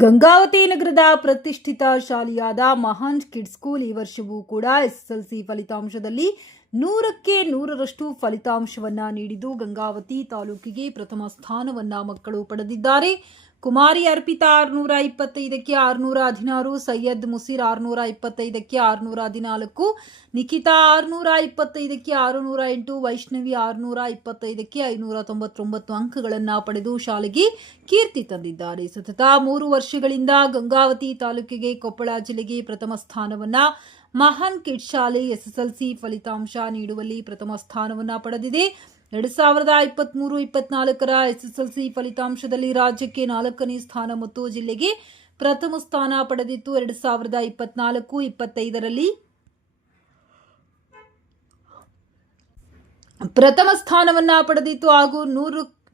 ಗಂಗಾವತಿ ನಗರದ ಪ್ರತಿಷ್ಠಿತ ಶಾಲೆಯಾದ ಮಹಾನ್ ಕಿಡ್ಸ್ ಸ್ಕೂಲ್ ಈ ವರ್ಷವೂ ಕೂಡ ಎಸ್ಎಸ್ಎಲ್ಸಿ ಫಲಿತಾಂಶದಲ್ಲಿ 100ಕ್ಕೆ 100ರಷ್ಟು ಫಲಿತಾಂಶವನ್ನ ನೀಡಿದ್ದು ಗಂಗಾವತಿ ತಾಲೂಕಿಗೆ ಪ್ರಥಮ ಸ್ಥಾನವನ್ನ ಮಕ್ಕಳು ಪಡೆದಿದ್ದಾರೆ. ಕುಮಾರಿ ಅರ್ಪಿತಾ 625ಕ್ಕೆ 616, ಸೈಯದ್ ಮುಸೀರ್ 625ಕ್ಕೆ 614, ನಿಖಿತಾ 625ಕ್ಕೆ 608, ವೈಷ್ಣವಿ 625ಕ್ಕೆ 599 ಅಂಕಗಳನ್ನು ಪಡೆದು ಶಾಲೆಗೆ ಕೀರ್ತಿ ತಂದಿದ್ದಾರೆ. ಸತತ 3 ವರ್ಷಗಳಿಂದ ಗಂಗಾವತಿ ತಾಲೂಕಿಗೆ ಕೊಪ್ಪಳ ಜಿಲ್ಲೆಗೆ ಪ್ರಥಮ ಸ್ಥಾನವನ್ನ ಮಹಾನ್ ಕಿಡ್ಸ್ ಶಾಲೆ ಎಸ್ಎಸ್ಎಲ್ಸಿ ಫಲಿತಾಂಶ ನೀಡುವಲ್ಲಿ ಪ್ರಥಮ ಸ್ಥಾನವನ್ನ ಪಡೆದಿದೆ. 2023-24ರ ಎಸ್ಎಸ್ಎಲ್ಸಿ ಫಲಿತಾಂಶದಲ್ಲಿ ರಾಜ್ಯಕ್ಕೆ 4ನೇ ಸ್ಥಾನ ಮತ್ತು ಜಿಲ್ಲೆಗೆ ಪ್ರಥಮ ಸ್ಥಾನ ಪಡೆದಿತ್ತು. 2024-25ರಲ್ಲಿ ಪ್ರಥಮ ಸ್ಥಾನವನ್ನ ಪಡೆದಿತ್ತು ಹಾಗೂ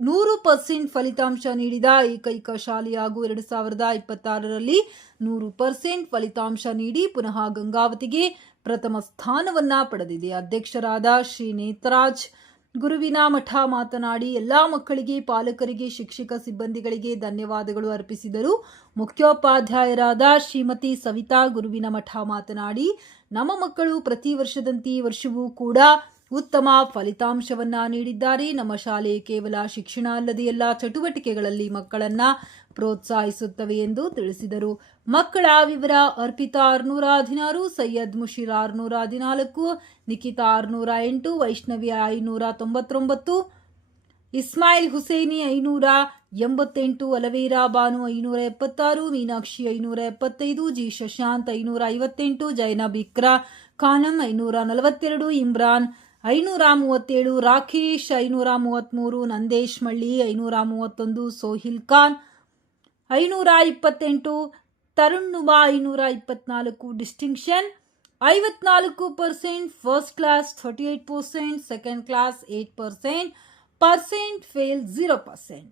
100% ಫಲಿತಾಂಶ ನೀಡಿದ ಏಕೈಕ ಶಾಲೆ ಹಾಗೂ 2026ರಲ್ಲಿ 100% ಫಲಿತಾಂಶ ನೀಡಿ ಪುನಃ ಗಂಗಾವತಿಗೆ ಪ್ರಥಮ ಸ್ಥಾನವನ್ನ ಪಡೆದಿದೆ. ಅಧ್ಯಕ್ಷರಾದ ಶ್ರೀ ನೇತರಾಜ್ ಗುರುವಿನ ಮಠ ಮಾತನಾಡಿ ಎಲ್ಲಾ ಮಕ್ಕಳಿಗೆ, ಪಾಲಕರಿಗೆ, ಶಿಕ್ಷಕ ಸಿಬ್ಬಂದಿಗಳಿಗೆ ಧನ್ಯವಾದಗಳು ಅರ್ಪಿಸಿದರು. ಮುಖ್ಯೋಪಾಧ್ಯಾಯರಾದ ಶ್ರೀಮತಿ ಸವಿತಾ ಗುರುವಿನ ಮಠ ಮಾತನಾಡಿ ನಮ್ಮ ಮಕ್ಕಳು ಪ್ರತಿ ವರ್ಷದಂತೆ ಈ ವರ್ಷವೂ ಕೂಡ ಉತ್ತಮ ಫಲಿತಾಂಶವನ್ನ ನೀಡಿದ್ದಾರೆ. ನಮ್ಮ ಶಾಲೆ ಕೇವಲ ಶಿಕ್ಷಣ ಅಲ್ಲದೆ ಎಲ್ಲ ಚಟುವಟಿಕೆಗಳಲ್ಲಿ ಮಕ್ಕಳನ್ನ ಪ್ರೋತ್ಸಾಹಿಸುತ್ತವೆ ಎಂದು ತಿಳಿಸಿದರು. ಮಕ್ಕಳ ವಿವರ: Arpita 616, Syed Musheer 614, Nikhita 608, Vaishnavi 599, Ismail Hussaini 588, Alvera Banu 576, Meenakshi 575, G Shashanth 558, Zainab Iqra Khanam 542, Imran 537, Rakesh 533, Nandesh Malli 531, Sohil Khan 528, Tarun Numa 524, distinction 54%, first class 38%, second class 8%, fail 0%.